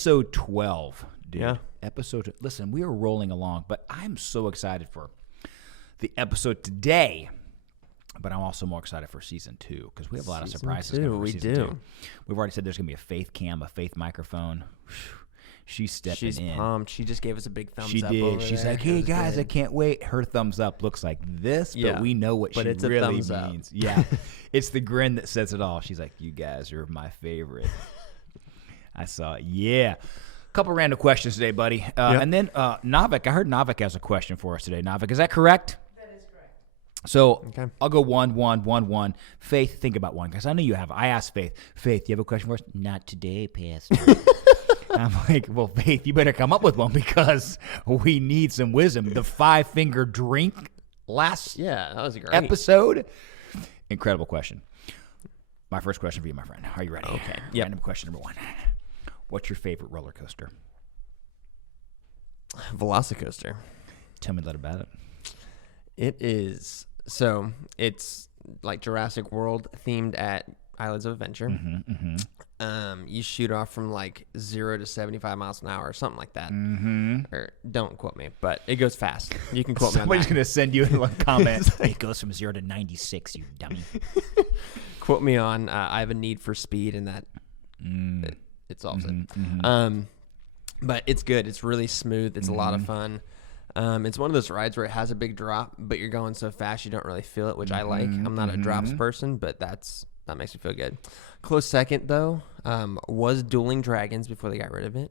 Episode 12, dude. Yeah. Listen, we are rolling along, but I'm so excited for the episode today. But I'm also more excited for season 2 because we have a lot of surprises coming for season 2. We've already said there's going to be a faith cam, a faith microphone. She's stepping in. She's pumped. She just gave us a big thumbs up. She did. She's like, hey, guys, I can't wait. Her thumbs up looks like this, but we know what she really means. Yeah. It's the grin that says it all. She's like, you guys are my favorite. I saw it. Yeah. Couple random questions today, buddy. And then Navik, I heard Navik has a question for us today. Navik, is that correct? That is correct. So I'll go 1. Faith, think about one, because I know you have. I asked Faith, do you have a question for us? Not today, Pastor. I'm like, well, Faith, you better come up with one because we need some wisdom. The 5-finger drink last that was a great episode. Incredible question. My first question for you, my friend. Are you ready? Okay. Yep. Random question number 1. What's your favorite roller coaster? Velocicoaster. Tell me a little about it. It is. So it's like Jurassic World themed at Islands of Adventure. You shoot off from like 0 to 75 miles an hour or something like that. Or don't quote me, but it goes fast. You can quote me on that. Somebody's going to send you a comment. It goes from 0 to 96, you dummy. Quote me on, I have a need for speed, and that it solves it. But it's good. It's really smooth. It's a lot of fun. It's one of those rides where it has a big drop, but you're going so fast you don't really feel it, which I like. I'm not a drops person, but that makes me feel good. Close second, though, was Dueling Dragons before they got rid of it.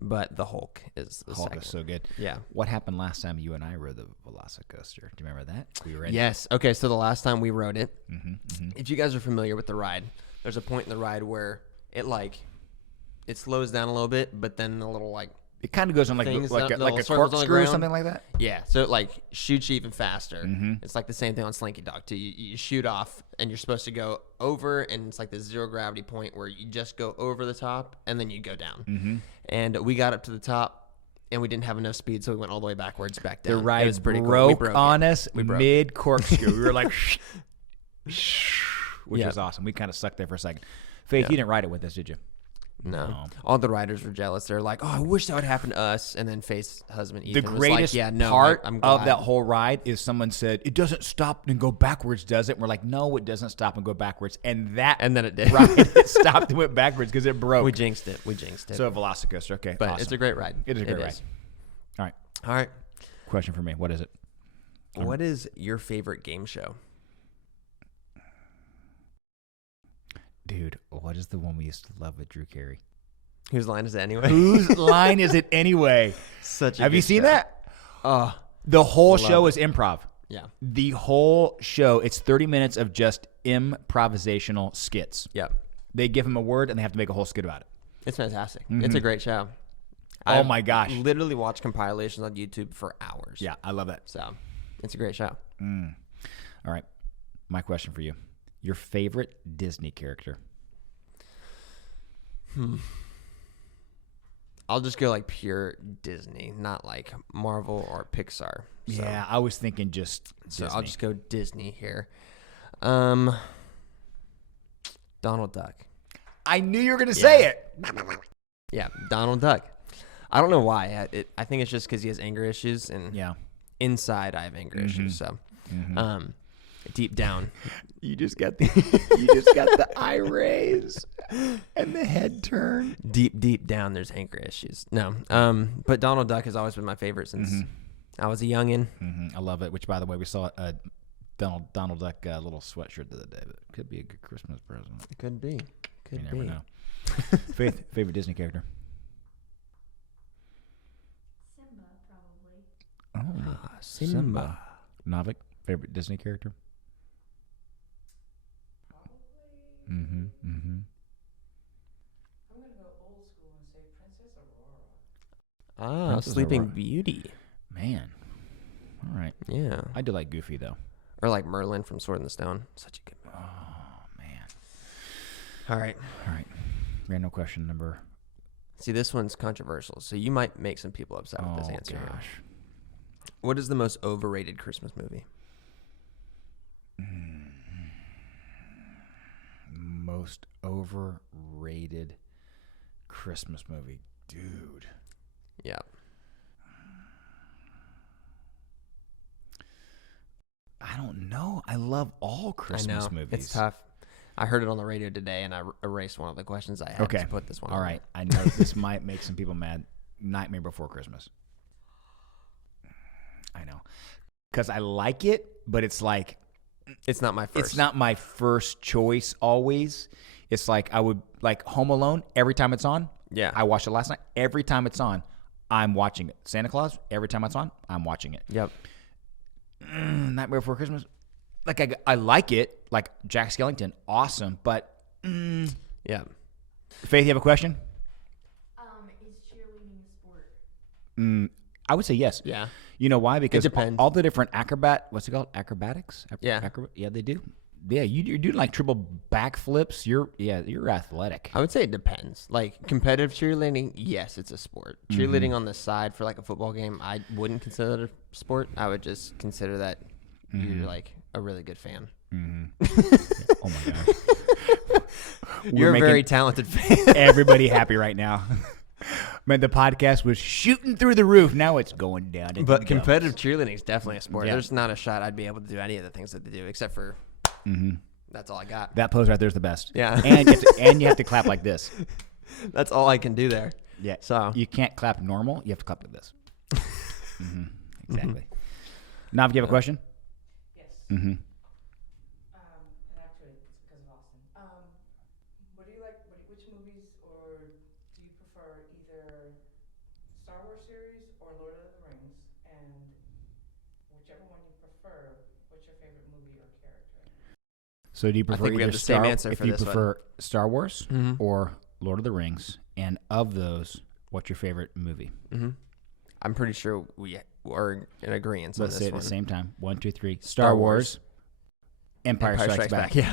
But the Hulk is the second. Hulk is so good. Yeah. What happened last time you and I rode the Velocicoaster? Do you remember that? We were in Yes. Okay, so the last time we rode it, if you guys are familiar with the ride, there's a point in the ride where it slows down a little bit, but then a little it kind of goes on like a corkscrew or something like that. Yeah, so it shoots you even faster. It's like the same thing on Slinky Dog too. You shoot off and you're supposed to go over, and it's like the 0 gravity point where you just go over the top and then you go down. And we got up to the top and we didn't have enough speed, so we went all the way backwards back down. The ride was pretty broke cool. on us mid corkscrew. We were like, which was awesome. We kind of sucked there for a second. Faith, you didn't ride it with us, did you? No. All the riders were jealous. They're like, oh, I wish that would happen to us. And then Faith's husband, Ethan, the greatest part of that whole ride is someone said, it doesn't stop and go backwards, does it? And we're like, no, it doesn't stop and go backwards. And then it did. Ride stopped and went backwards because it broke. We jinxed it. So a Velocicoaster, okay. But awesome. It's a great ride. It is a great ride. All right. Question for me. What is it? What is your favorite game show? Dude, what is the one we used to love with Drew Carey? Whose line is it anyway? Whose line is it anyway? Have you seen that? The whole show is improv. Yeah. The whole show, it's 30 minutes of just improvisational skits. Yeah. They give him a word and they have to make a whole skit about it. It's fantastic. It's a great show. Oh my gosh. Literally watch compilations on YouTube for hours. Yeah, I love that. So it's a great show. All right. My question for you. Your favorite Disney character? I'll just go pure Disney, not Marvel or Pixar. So. Yeah, I was thinking just Disney. So I'll just go Disney here. Donald Duck. I knew you were going to say it. Yeah, Donald Duck. I don't know why. I think it's just because he has anger issues, and inside I have anger issues. So, deep down, you just got the eye raise and the head turn. Deep down, there's anger issues. No, but Donald Duck has always been my favorite since I was a youngin. I love it. Which, by the way, we saw a Donald Duck little sweatshirt the other day. That could be a good Christmas present. It could be. You never know. Faith, favorite Disney character? Simba, probably. Oh, Simba. Navik, favorite Disney character? Probably. I'm gonna go old school and say Princess Aurora. Princess Sleeping Aurora. Beauty. Man. All right. Yeah. I do like Goofy, though. Or Merlin from Sword in the Stone. Such a good movie. Oh, man. All right. Random question number. See, this one's controversial, so you might make some people upset with this answer. Gosh. What is the most overrated Christmas movie? Most overrated Christmas movie, dude. Yeah. I don't know. I love all Christmas movies. It's tough. I heard it on the radio today, and I erased one of the questions I had to put this one all on right. I know this might make some people mad. Nightmare Before Christmas. I know. Because I like it, but it's like... It's not my first. It's not my first choice always. It's like I would... Like Home Alone, every time it's on. Yeah. I watched it last night. Every time it's on, I'm watching it. Santa Claus, every time it's on, I'm watching it. Yep. Nightmare Before Christmas. Like I like it. Like Jack Skellington, awesome. But yeah. Faith, you have a question? Is cheerleading a sport? I would say yes. Yeah. You know why? Because It depends. all the different what's it called? Acrobatics? Yeah. Yeah, they do. Yeah, you're doing like triple backflips. You're athletic. I would say it depends. Like competitive cheerleading, yes, it's a sport. Cheerleading on the side for like a football game, I wouldn't consider it a sport. I would just consider that you're like a really good fan. Oh my God. You're a very talented fan. Everybody happy right now. Man, the podcast was shooting through the roof. Now it's going down. But competitive cheerleading is definitely a sport. Yeah. There's not a shot I'd be able to do any of the things that they do, except for that's all I got. That pose right there is the best. Yeah. and you have to clap like this. That's all I can do there. Yeah. So you can't clap normal. You have to clap like this. Exactly. Nav, do you have a question? Yes. Mm-hmm. And actually, it's because of Austin. What do you like? Which movies, or do you prefer either Star Wars series or Lord of the Rings? And whichever one you prefer, what's your favorite movie or character? So do you prefer think we have the same answer if for you this one. prefer Star Wars or Lord of the Rings? And of those, what's your favorite movie? I'm pretty sure we are in agreement on Let's this say it at one. the same time. 1, 2, 3. Star Star Wars. Wars. Empire Strikes Back. Yeah.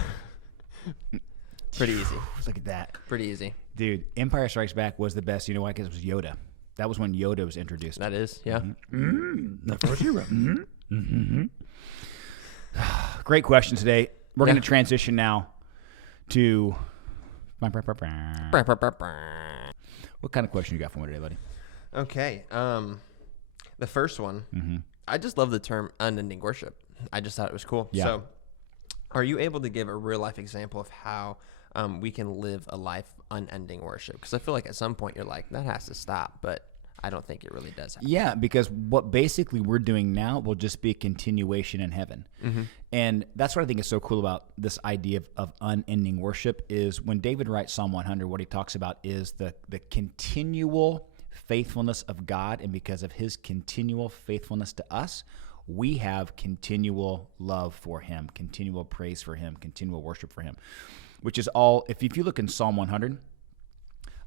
Pretty easy. Look at that. Pretty easy. Dude, Empire Strikes Back was the best. You know why? Because it was Yoda. That was when Yoda was introduced. That is, yeah. The first hero. Great question today. We're going to transition now to... What kind of question you got for me today, buddy? Okay. The first one, I just love the term unending worship. I just thought it was cool. Yeah. So are you able to give a real life example of how we can live a life unending worship? Because I feel like at some point you're like, that has to stop, but I don't think it really does happen. Yeah, because what basically we're doing now will just be a continuation in heaven. And that's what I think is so cool about this idea of unending worship is when David writes Psalm 100, what he talks about is the continual faithfulness of God, and because of his continual faithfulness to us, we have continual love for him, continual praise for him, continual worship for him, which is all, if you look in Psalm 100,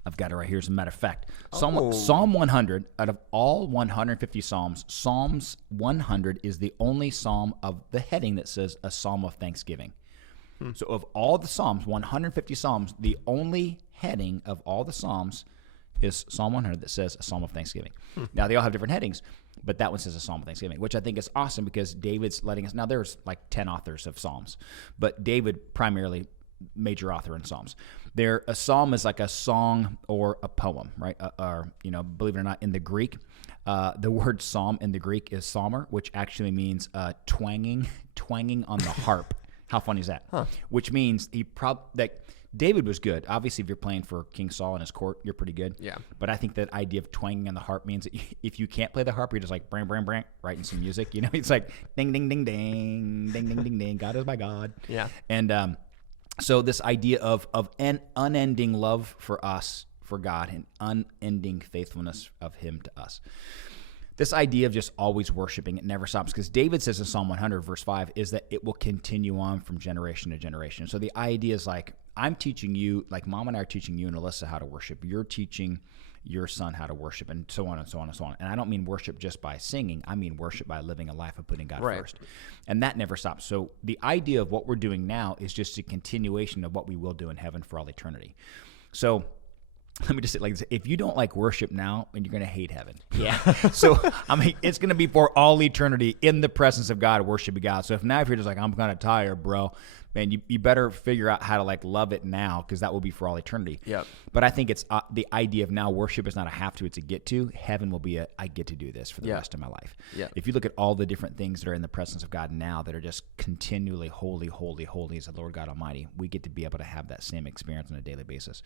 I've got it right here as a matter of fact. Psalm 100, out of all 150 Psalms, Psalms 100 is the only Psalm of the heading that says a Psalm of Thanksgiving. So of all the Psalms, 150 Psalms, the only heading of all the Psalms is Psalm 100 that says a Psalm of Thanksgiving. Now, they all have different headings, but that one says a Psalm of Thanksgiving, which I think is awesome because David's letting us... Now, there's like 10 authors of Psalms, but David primarily major author in Psalms. A psalm is like a song or a poem, right? Or, believe it or not, in the Greek, the word psalm in the Greek is psalmer, which actually means twanging on the harp. How funny is that? Which means David was good. Obviously, if you're playing for King Saul and his court, you're pretty good. Yeah. But I think that idea of twanging on the harp means that if you can't play the harp, you're just like, brang, brang, brang, writing some music. It's like, ding, ding, ding, ding, ding, ding, ding, ding, God is my God. Yeah. And so this idea of an unending love for us, for God, and unending faithfulness of him to us. This idea of just always worshiping, it never stops. Because David says in Psalm 100, verse 5, is that it will continue on from generation to generation. So the idea is like, I'm teaching you, like Mom and I are teaching you and Alyssa how to worship. You're teaching your son how to worship, and so on and so on and so on. And I don't mean worship just by singing. I mean worship by living a life of putting God first. And that never stops. So the idea of what we're doing now is just a continuation of what we will do in heaven for all eternity. So let me just say it like this. If you don't like worship now, then you're going to hate heaven. Yeah. So, it's going to be for all eternity in the presence of God, worshiping God. So if you're just like, I'm kind of tired, bro, man, you better figure out how to like love it now, because that will be for all eternity. Yep. But I think it's the idea of now worship is not a have to, it's a get to. Heaven will be I get to do this for the rest of my life. Yeah. If you look at all the different things that are in the presence of God now that are just continually holy, holy, holy is the Lord God Almighty, we get to be able to have that same experience on a daily basis.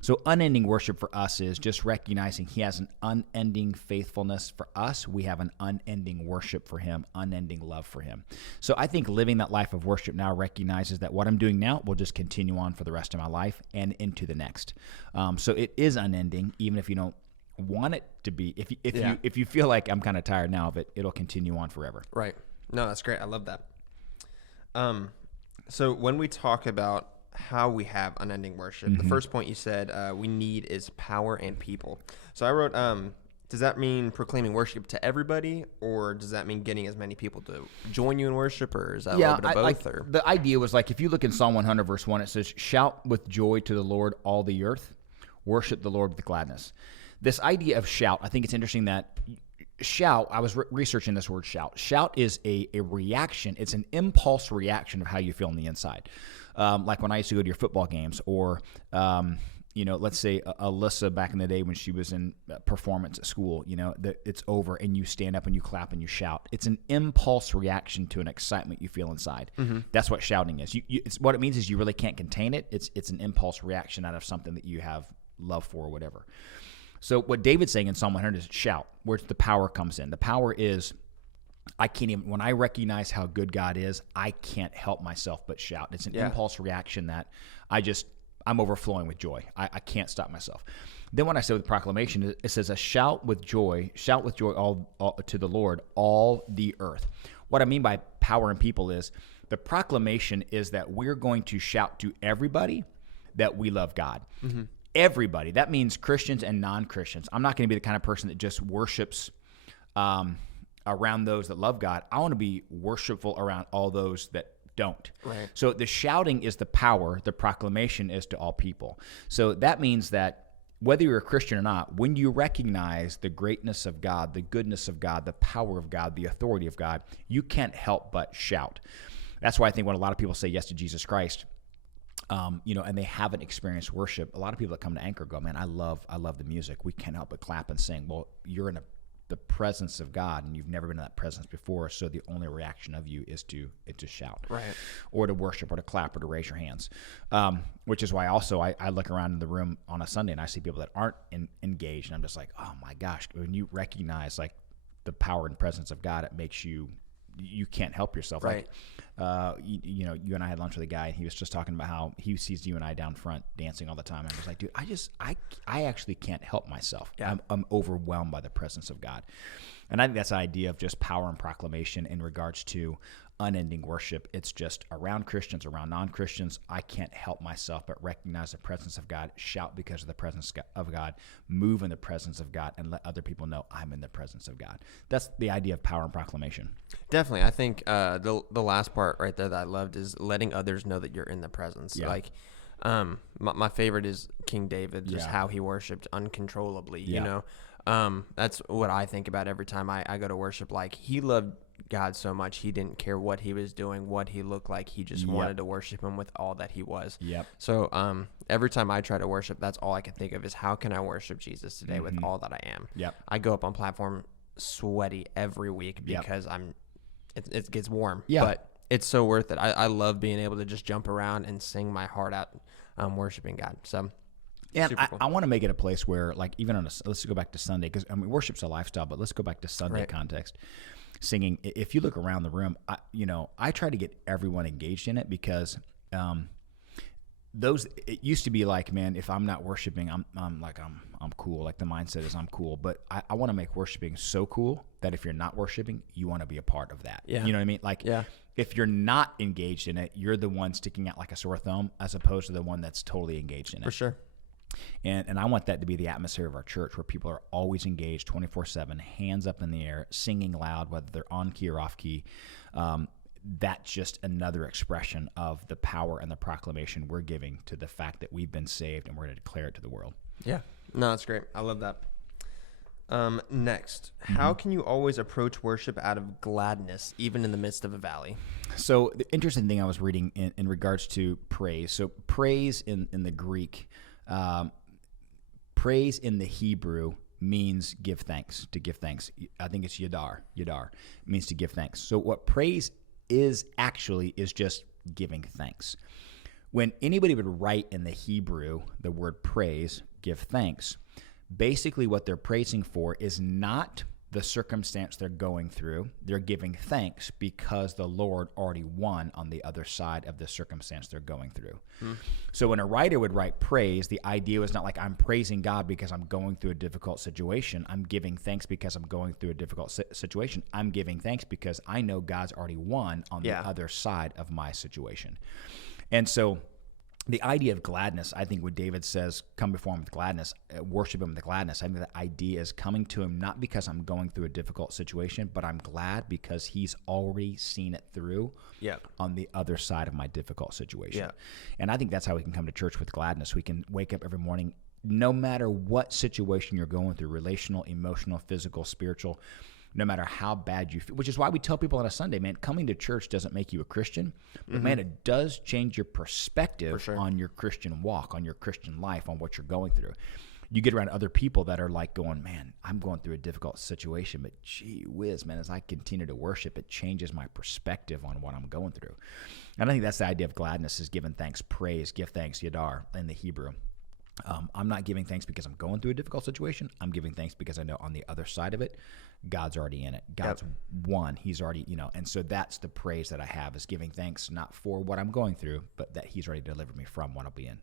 So unending worship for us is just recognizing he has an unending faithfulness for us. We have an unending worship for him, unending love for him. So I think living that life of worship now recognizes that what I'm doing now will just continue on for the rest of my life and into the next. So it is unending, even if you don't want it to be. If you feel like I'm kind of tired now of it, it'll continue on forever. Right. No, that's great. I love that. So when we talk about how we have unending worship, the first point you said we need is power and people. So I wrote, does that mean proclaiming worship to everybody, or does that mean getting as many people to join you in worship, or is that a little bit of both? Or? The idea was like, if you look in Psalm 100 verse 1, it says, shout with joy to the Lord, all the earth, worship the Lord with gladness. This idea of shout, I think it's interesting that shout, I was researching this word shout. Shout is a reaction. It's an impulse reaction of how you feel on the inside. Like when I used to go to your football games, or, let's say Alyssa back in the day when she was in performance at school, it's over and you stand up and you clap and you shout. It's an impulse reaction to an excitement you feel inside. That's what shouting is. It's what it means is you really can't contain it. It's an impulse reaction out of something that you have love for or whatever. So what David's saying in Psalm 100 is shout, where the power comes in. The power is, when I recognize how good God is, I can't help myself but shout. It's an impulse reaction that I'm overflowing with joy. I can't stop myself. Then when I say with proclamation, it says a shout with joy all to the Lord, all the earth. What I mean by power and people is the proclamation is that we're going to shout to everybody that we love God. Everybody. That means Christians and non-Christians. I'm not going to be the kind of person that just worships around those that love God. I want to be worshipful around all those that don't. Right. So the shouting is the power. The proclamation is to all people. So that means that whether you're a Christian or not, when you recognize the greatness of God, the goodness of God, the power of God, the authority of God, you can't help but shout. That's why I think when a lot of people say yes to Jesus Christ, and they haven't experienced worship, a lot of people that come to Anchor go, man, I love the music. We can't help but clap and sing. Well, you're in the presence of God, and you've never been in that presence before, so the only reaction of you is to shout, right, or to worship, or to clap, or to raise your hands. Which is why also I look around in the room on a Sunday and I see people that aren't engaged, and I'm just like, oh my gosh, when you recognize like the power and presence of God, it makes you can't help yourself. Right. You and I had lunch with a guy, and he was just talking about how he sees you and I down front dancing all the time. And I was like, dude, I actually can't help myself. Yeah. I'm overwhelmed by the presence of God. And I think that's the idea of just power and proclamation in regards to unending worship. It's just around Christians, around non-Christians. I can't help myself but recognize the presence of God, shout because of the presence of God, move in the presence of God, and let other people know I'm in the presence of God. That's the idea of power and proclamation. Definitely. I think the last part right there that I loved is letting others know that you're in the presence. Yeah. Like, my favorite is King David, just how he worshiped uncontrollably, that's what I think about every time I go to worship. Like, he loved God so much, he didn't care what he was doing, what he looked like. He just wanted to worship him with all that he was. So every time I try to worship, that's all I can think of is how can I worship Jesus today with all that I am. I go up on platform sweaty every week because it gets warm, but it's so worth it. I love being able to just jump around and sing my heart out, worshiping God. So and I want to make it a place where, like, even let's go back to Sunday, because I mean worship's a lifestyle, but let's go back to Sunday context. Singing, if you look around the room, I try to get everyone engaged in it, because it used to be like, man, if I'm not worshiping, I'm cool. Like, the mindset is I'm cool, but I want to make worshiping so cool that if you're not worshiping, you want to be a part of that. You know what I mean? Like, if you're not engaged in it, you're the one sticking out like a sore thumb, as opposed to the one that's totally engaged in it. For sure. And I want that to be the atmosphere of our church, where people are always engaged 24/7, hands up in the air, singing loud, whether they're on key or off key. That's just another expression of the power and the proclamation we're giving to the fact that we've been saved, and we're going to declare it to the world. Yeah. No, that's great. I love that. Next, how can you always approach worship out of gladness, even in the midst of a valley? So the interesting thing I was reading in regards to praise. So praise in the Greek, praise in the Hebrew means give thanks, to give thanks. I think it's yadar. Yadar means to give thanks. So what praise is actually is just giving thanks. When anybody would write in the Hebrew the word praise, give thanks, basically what they're praising for is not the circumstance they're going through. They're giving thanks because the Lord already won on the other side of the circumstance they're going through. So when a writer would write praise, the idea was not like I'm praising God because I'm going through a difficult situation. I'm giving thanks because I'm going through a difficult situation. I'm giving thanks because I know God's already won on the other side of my situation. And so the idea of gladness, I think when David says, come before him with gladness, worship him with gladness, I think the idea is coming to him not because I'm going through a difficult situation, but I'm glad because he's already seen it through on the other side of my difficult situation. And I think that's how we can come to church with gladness. We can wake up every morning, no matter what situation you're going through, relational, emotional, physical, spiritual, no matter how bad you feel, which is why we tell people on a Sunday, man, coming to church doesn't make you a Christian, but man, it does change your perspective on your Christian walk, on your Christian life, on what you're going through. You get around other people that are like going, man, I'm going through a difficult situation, but gee whiz, man, as I continue to worship, it changes my perspective on what I'm going through. And I think that's the idea of gladness, is giving thanks, praise, give thanks, yadar in the Hebrew. I'm not giving thanks because I'm going through a difficult situation. I'm giving thanks because I know on the other side of it, God's already in it. God's won. He's already, and so that's the praise that I have, is giving thanks not for what I'm going through, but that he's already delivered me from what I'll be in.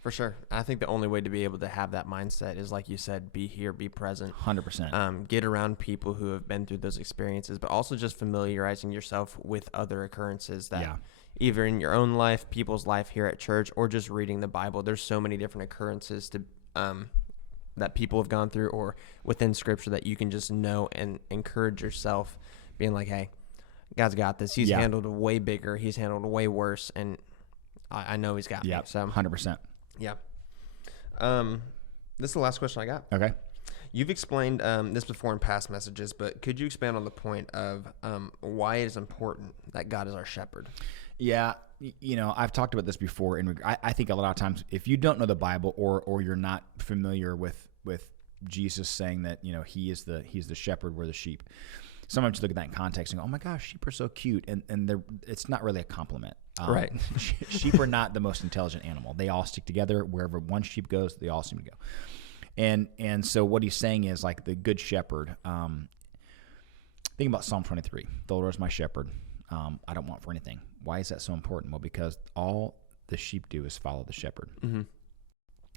For sure. I think the only way to be able to have that mindset is, like you said, be here, be present. 100%. Get around people who have been through those experiences, but also just familiarizing yourself with other occurrences that either in your own life, people's life here at church, or just reading the Bible. There's so many different occurrences to that people have gone through or within Scripture that you can just know and encourage yourself, being like, hey, God's got this. He's handled it way bigger. He's handled it way worse, and I know he's got me. So 100%. Yeah. This is the last question I got. Okay. You've explained this before in past messages, but could you expand on the point of why it is important that God is our shepherd? Yeah, I've talked about this before. I think a lot of times, if you don't know the Bible or you're not familiar with Jesus saying that he's the shepherd, we're the sheep, sometimes you look at that in context and go, oh my gosh, sheep are so cute, and it's not really a compliment. Right. Sheep are not the most intelligent animal. They all stick together. Wherever one sheep goes, they all seem to go. And so what he's saying is, like, the good shepherd. Think about Psalm 23. The Lord is my shepherd. I don't want for anything. Why is that so important? Well, because all the sheep do is follow the shepherd. Mm-hmm.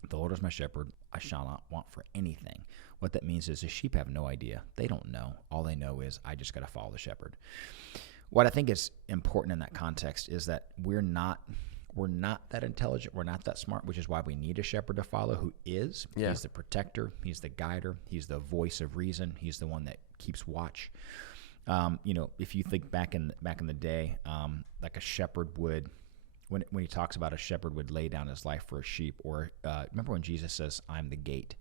The Lord is my shepherd. I shall not want for anything. What that means is the sheep have no idea. They don't know. All they know is I just got to follow the shepherd. What I think is important in that context is that we're not that intelligent. We're not that smart, which is why we need a shepherd to follow who is. Yeah. He's the protector. He's the guider. He's the voice of reason. He's the one that keeps watch. If you think back in the day, like a shepherd would, when he talks about a shepherd would lay down his life for a sheep, or remember when Jesus says, I'm the gate,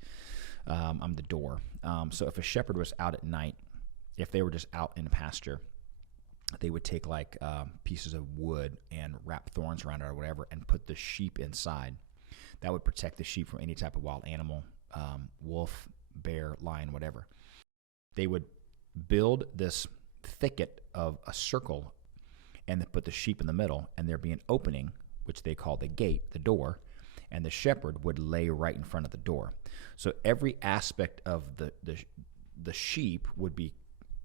I'm the door. So if a shepherd was out at night, if they were just out in pasture, they would take like pieces of wood and wrap thorns around it or whatever and put the sheep inside. That would protect the sheep from any type of wild animal, wolf, bear, lion, whatever. They would build this thicket of a circle and then put the sheep in the middle, and there'd be an opening, which they call the gate, the door, and the shepherd would lay right in front of the door. So every aspect of the sheep would be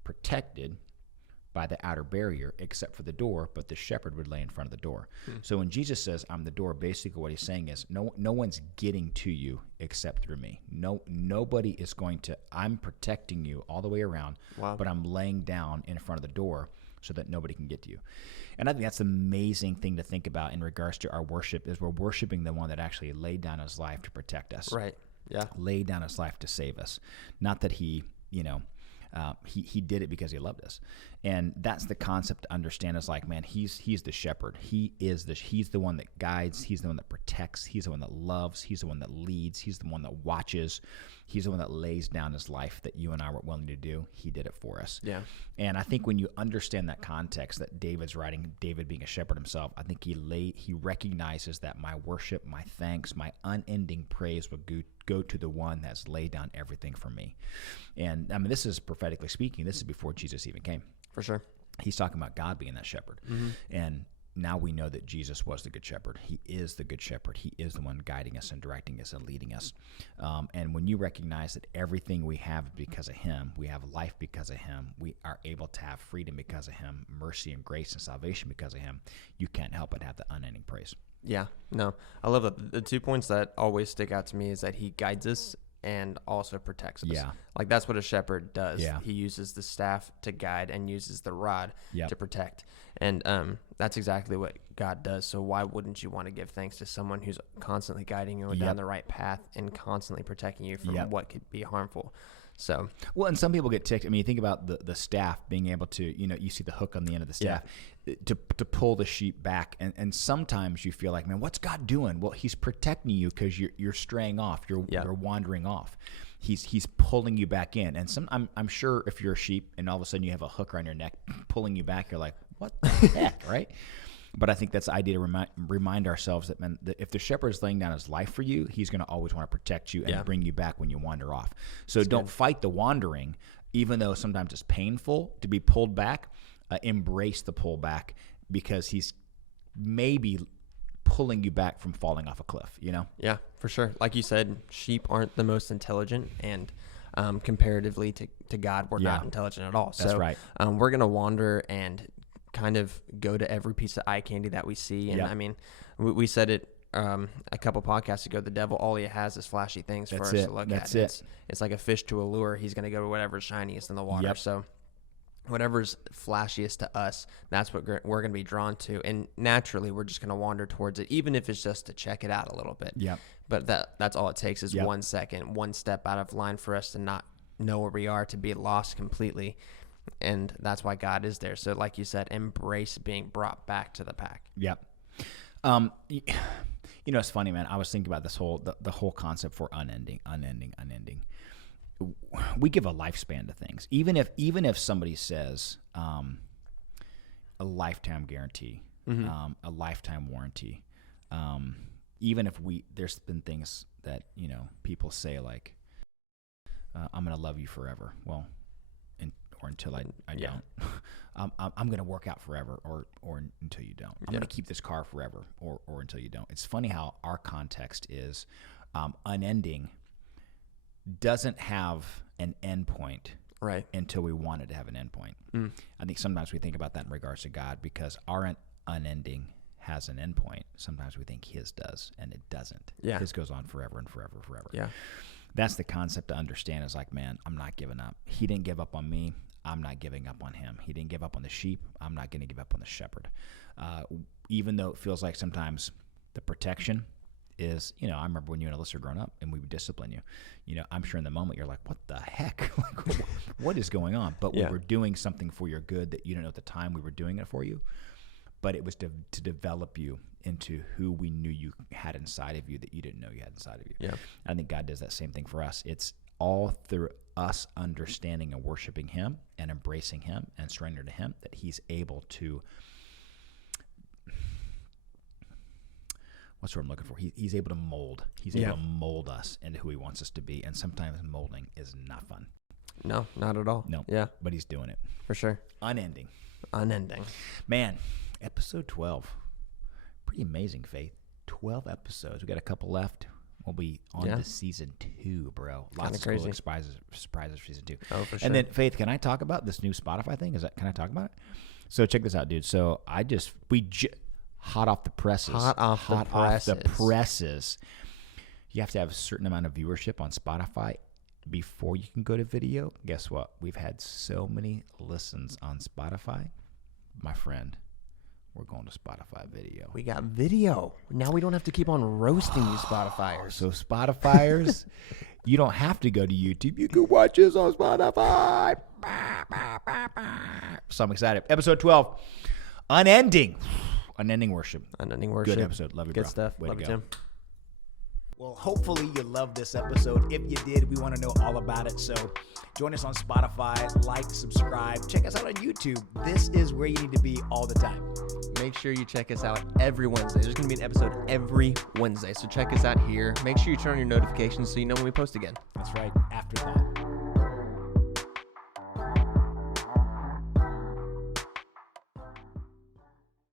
protected by the outer barrier except for the door, but the shepherd would lay in front of the door. So when Jesus says, I'm the door, basically what he's saying is no one's getting to you except through me. Nobody is going to, I'm protecting you all the way around, but I'm laying down in front of the door so that nobody can get to you. And I think that's an amazing thing to think about in regards to our worship, is we're worshiping the one that actually laid down his life to protect us. Right. Yeah. Laid down his life to save us. Not that he did it because he loved us. And that's the concept to understand. Is like, man, he's the shepherd. He's the one that guides. He's the one that protects. He's the one that loves. He's the one that leads. He's the one that watches. He's the one that lays down his life that you and I were willing to do. He did it for us. Yeah. And I think when you understand that context that David's writing, David being a shepherd himself, I think he recognizes that my worship, my thanks, my unending praise will go to the one that's laid down everything for me. And I mean, this is prophetically speaking. This is before Jesus even came. For sure. He's talking about God being that shepherd. Mm-hmm. And now we know that Jesus was the good shepherd. He is the good shepherd. He is the one guiding us and directing us and leading us. And when you recognize that everything we have because of him, we have life because of him, we are able to have freedom because of him, mercy and grace and salvation because of him, you can't help but have the unending praise. Yeah, no, I love that. The 2 points that always stick out to me is that he guides us and also protects us. Yeah. Like that's what a shepherd does. Yeah. He uses the staff to guide and uses the rod Yep. to protect. And that's exactly what God does. So why wouldn't you want to give thanks to someone who's constantly guiding you down the right path and constantly protecting you from what could be harmful? So, well, and some people get ticked. I mean, you think about the staff being able to, you see the hook on the end of the staff to pull the sheep back. And sometimes you feel like, man, what's God doing? Well, he's protecting you because you're straying off. You're wandering off. He's pulling you back in. And I'm sure if you're a sheep and all of a sudden you have a hook around your neck pulling you back, you're like, what the heck, right? But I think that's the idea to remind ourselves that, man, that if the shepherd is laying down his life for you, he's going to always want to protect you and bring you back when you wander off. So that's don't fight the wandering, even though sometimes it's painful to be pulled back. Embrace the pullback because he's maybe pulling you back from falling off a cliff, Yeah, for sure. Like you said, sheep aren't the most intelligent, and comparatively to God, we're not intelligent at all. That's right. We're going to wander and kind of go to every piece of eye candy that we see. And I mean, we said it a couple podcasts ago, the devil, all he has is flashy things for us to look at. It's like a fish to a lure. He's going to go to whatever's shiniest in the water. Yep. So whatever's flashiest to us, that's what we're going to be drawn to. And naturally, we're just going to wander towards it, even if it's just to check it out a little bit. Yep. But that's all it takes is 1 second, one step out of line for us to not know where we are, to be lost completely. And that's why God is there. So like you said, embrace being brought back to the pack. Yep. It's funny, man. I was thinking about this the whole concept for unending. We give a lifespan to things. Even if somebody says a lifetime guarantee, a lifetime warranty, even if there's been things that, people say like, I'm going to love you forever. Well, or until I don't. I'm going to work out forever or until you don't. I'm going to keep this car forever or until you don't. It's funny how our context is unending doesn't have an end point until we want it to have an end point. I think sometimes we think about that in regards to God because our unending has an end point. Sometimes we think his does, and it doesn't. Yeah. His goes on forever and forever and forever. Yeah. That's the concept to understand is like, man, I'm not giving up. He didn't give up on me. I'm not giving up on him. He didn't give up on the sheep. I'm not going to give up on the shepherd. Even though it feels like sometimes the protection is, I remember when you and Alyssa were growing up and we would discipline you. I'm sure in the moment you're like, what the heck? Like, what is going on? But we were doing something for your good that you didn't know at the time we were doing it for you. But it was to develop you into who we knew you had inside of you that you didn't know you had inside of you. Yeah. I think God does that same thing for us. It's all through us understanding and worshiping him and embracing him and surrendering to him that he's able to, what's the word I'm looking for? He's able to mold. He's able to mold us into who he wants us to be. And sometimes molding is not fun. No, not at all. No. Yeah. But he's doing it. For sure. Unending. Man, episode 12. Pretty amazing, Faith. 12 episodes. We got a couple left. We'll be on to season 2, bro. Lots of crazy surprises for season 2. Oh, for sure. And then, Faith, can I talk about this new Spotify thing? Can I talk about it? So check this out, dude. So hot off the presses. Hot off the presses. You have to have a certain amount of viewership on Spotify before you can go to video. Guess what? We've had so many listens on Spotify. My friend, we're going to Spotify video. We got video. Now we don't have to keep on roasting you Spotifyers. So Spotifyers, you don't have to go to YouTube. You can watch us on Spotify. So I'm excited. Episode 12, Unending. Unending Worship. Unending Worship. Good episode. Love you, bro. Good stuff. Love you, Tim. Well, hopefully you loved this episode. If you did, we want to know all about it. So join us on Spotify, like, subscribe, check us out on YouTube. This is where you need to be all the time. Make sure you check us out every Wednesday. There's going to be an episode every Wednesday. So check us out here. Make sure you turn on your notifications so you know when we post again. That's right. Afterthought.